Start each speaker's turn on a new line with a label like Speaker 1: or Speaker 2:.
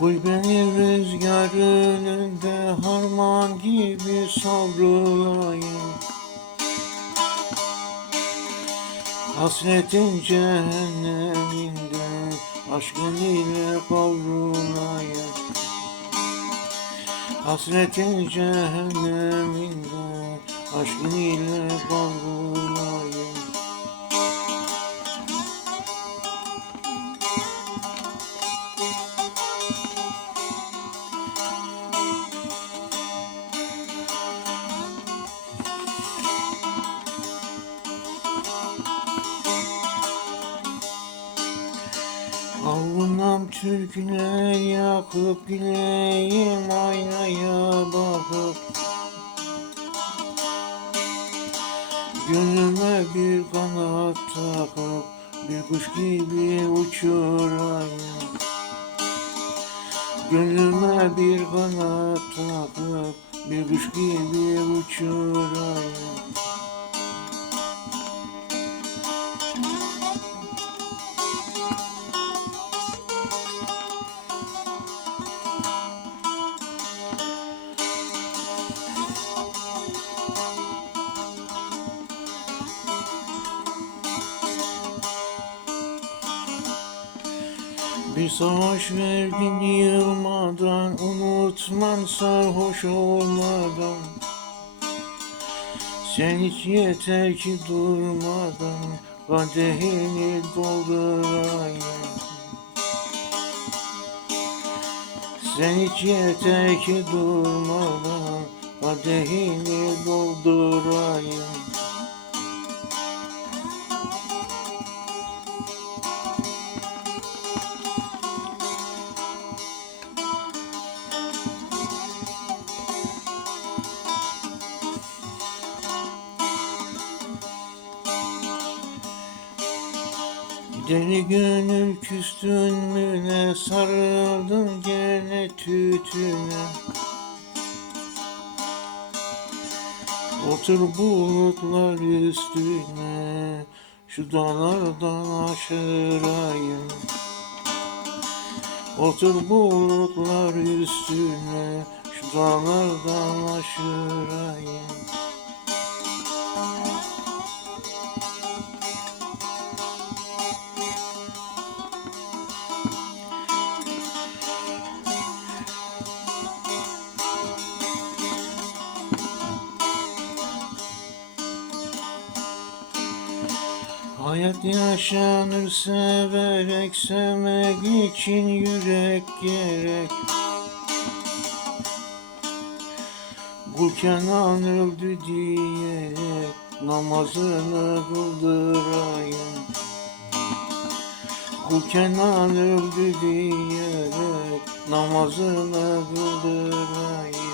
Speaker 1: Koy beni rüzgar önünde harman gibi savrulayım Hasretin cehenneminde aşkın ile kavrulayım Hasretin cehenneminde aşkın ile kavrulayım Türküne yakıp güleyim aynaya bakıp. Gönlüme bir kanat takıp bir kuş gibi uçurayım. Gönlüme bir kanat takıp bir kuş gibi uçurayım Bir savaş verdin yılmadan Unutman sarhoş olmadan. Sen hiç yeter ki durmadan Kadehini doldurayım Sen hiç yeter ki durmadan Kadehini doldurayım Deli gönül küstün mü ne? Sarıldın gene tütüne. Otur bulutlar üstüne Şu dağlardan aşırayım. Otur bulutlar üstüne Şu dağlardan aşırayım Hayat yaşanır severek sevmek için yürek gerek. Kul öldü diyerek namazını kıldırayım. Kul öldü diyerek namazını kıldırayım